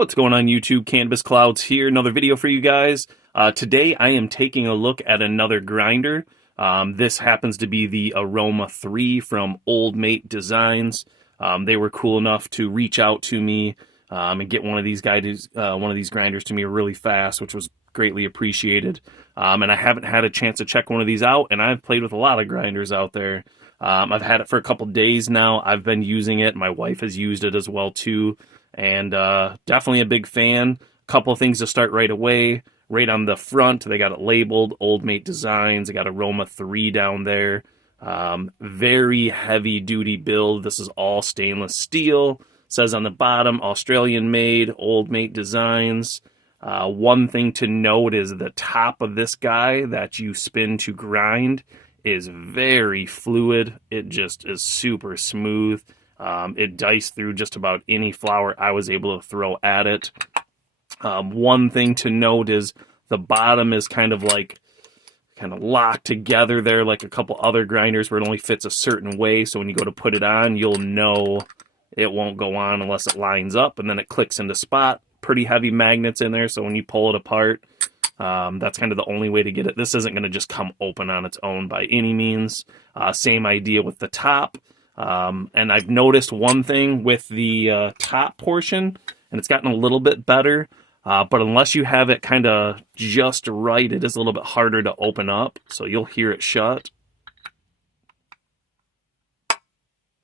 What's going on YouTube? Cannabis Clouds here. Another video for you guys. Today I am taking a look at another grinder. This happens to be the Aroma 3 from Old Mate Designs. They were cool enough to reach out to me and get one of these grinders to me really fast, which was greatly appreciated. And I haven't had a chance to check one of these out, and I've played with a lot of grinders out there. I've had it for a couple days now. I've been using it. My wife has used it as well too. And definitely a big fan. Couple of things to start right away. Right on the front, they got it labeled Old Mate Designs. They got Aroma 3 down there. Very heavy duty build. This is all stainless steel. Says on the bottom, Australian made, Old Mate Designs. One thing to note is the top of this guy that you spin to grind is very fluid. It just is super smooth. It diced through just about any flower I was able to throw at it. One thing to note is the bottom is kind of locked together there like a couple other grinders where it only fits a certain way. So when you go to put it on, you'll know it won't go on unless it lines up, and then it clicks into spot. Pretty heavy magnets in there, so when you pull it apart, that's kind of the only way to get it. This isn't going to just come open on its own by any means. Same idea with the top. And I've noticed one thing with the top portion, and it's gotten a little bit better, but unless you have it kind of just right, it is a little bit harder to open up. So you'll hear it shut.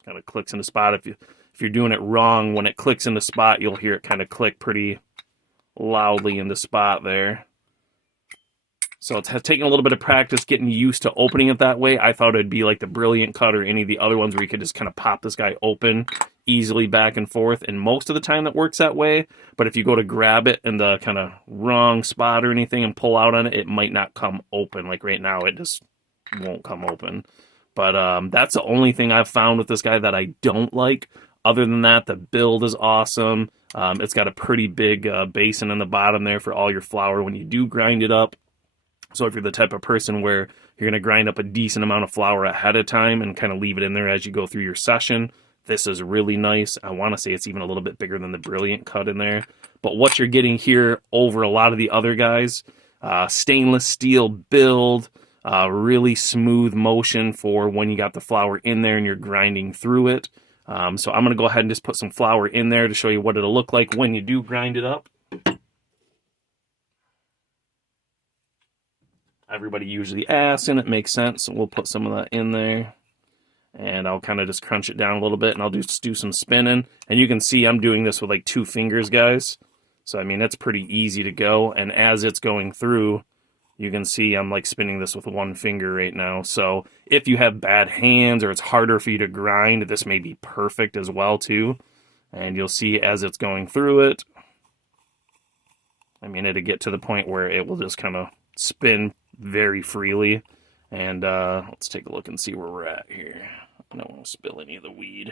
Kind of clicks into spot. If you're doing it wrong, when it clicks into spot, you'll hear it kind of click pretty loudly into spot there. So it's taking a little bit of practice getting used to opening it that way. I thought it'd be like the Brilliant Cut or any of the other ones where you could just kind of pop this guy open easily back and forth. And most of the time that works that way. But if you go to grab it in the kind of wrong spot or anything and pull out on it, it might not come open. Like right now, it just won't come open. But that's the only thing I've found with this guy that I don't like. Other than that, the build is awesome. It's got a pretty big basin in the bottom there for all your flour when you do grind it up. So if you're the type of person where you're going to grind up a decent amount of flour ahead of time and kind of leave it in there as you go through your session, this is really nice. I want to say it's even a little bit bigger than the Brilliant Cut in there. But what you're getting here over a lot of the other guys, stainless steel build, really smooth motion for when you got the flour in there and you're grinding through it. So I'm going to go ahead and just put some flour in there to show you what it'll look like when you do grind it up. Everybody usually asks, and it makes sense, so we'll put some of that in there. And I'll kind of just crunch it down a little bit, and I'll just do some spinning. And you can see I'm doing this with like 2 fingers, guys. So, I mean, it's pretty easy to go. And as it's going through, you can see I'm like spinning this with 1 finger right now. So if you have bad hands or it's harder for you to grind, this may be perfect as well, too. And you'll see as it's going through it, I mean, it'll get to the point where it will just kind of spin very freely. And let's take a look and see where we're at here. I don't want to spill any of the weed.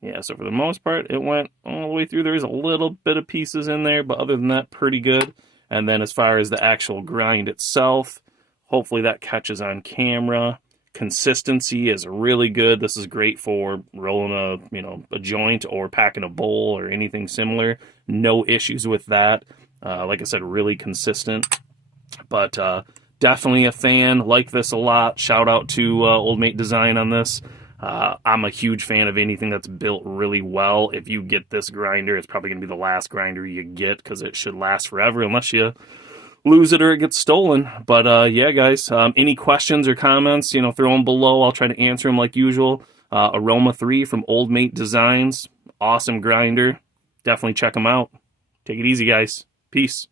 Yeah, so for the most part, it went all the way through. There's a little bit of pieces in there, but other than that, pretty good. And then as far as the actual grind itself, hopefully that catches on camera. Consistency is really good. This is great for rolling a joint or packing a bowl or anything similar. No issues with that. Like I said, really consistent. But definitely a fan. Like this a lot. Shout out to Old Mate Design on this. I'm a huge fan of anything that's built really well. If you get this grinder, it's probably going to be the last grinder you get because it should last forever unless you lose it or it gets stolen. But yeah, guys, any questions or comments, throw them below. I'll try to answer them like usual. Aroma 3 from Old Mate Designs. Awesome grinder. Definitely check them out. Take it easy, guys. Peace.